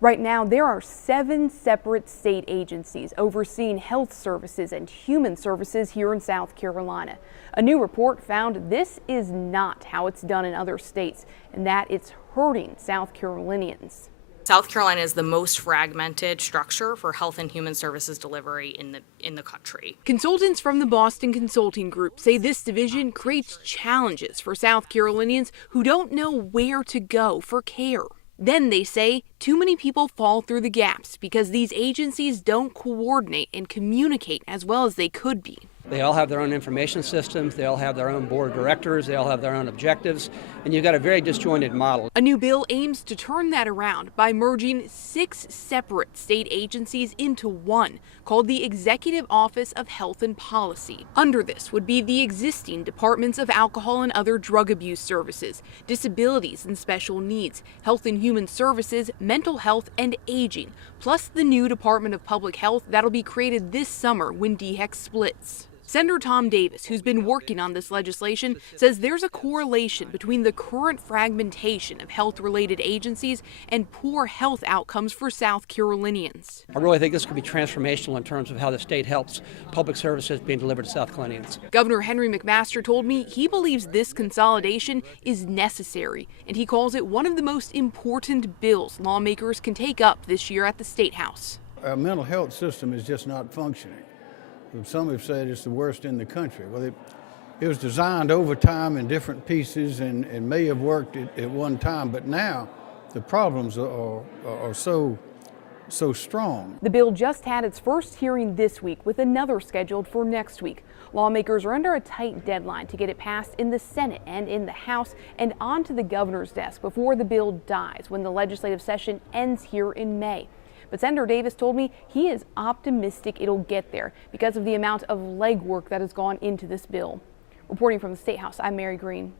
Right now, there are 7 separate state agencies overseeing health services and human services here in South Carolina. A new report found this is not how it's done in other states, and that it's hurting South Carolinians. South Carolina is the most fragmented structure for health and human services delivery in the country. Consultants from the Boston Consulting Group say this division creates challenges for South Carolinians who don't know where to go for care. Then they say too many people fall through the gaps because these agencies don't coordinate and communicate as well as they could be. They all have their own information systems, they all have their own board of directors, they all have their own objectives, and you've got a very disjointed model. A new bill aims to turn that around by merging 6 separate state agencies into one, called the Executive Office of Health and Policy. Under this would be the existing Departments of Alcohol and Other Drug Abuse Services, Disabilities and Special Needs, Health and Human Services, Mental Health, and Aging, plus the new Department of Public Health that'll be created this summer when DHEC splits. Senator Tom Davis, who's been working on this legislation, says there's a correlation between the current fragmentation of health-related agencies and poor health outcomes for South Carolinians. I really think this could be transformational in terms of how the state helps public services being delivered to South Carolinians. Governor Henry McMaster told me he believes this consolidation is necessary, and he calls it one of the most important bills lawmakers can take up this year at the State House. Our mental health system is just not functioning. Some have said it's the worst in the country. Well, it was designed over time in different pieces and may have worked at one time, but now the problems are so strong. The bill just had its first hearing this week with another scheduled for next week. Lawmakers are under a tight deadline to get it passed in the Senate and in the House and onto the governor's desk before the bill dies when the legislative session ends here in May. But Senator Davis told me he is optimistic it'll get there because of the amount of legwork that has gone into this bill. Reporting from the State House, I'm Mary Green.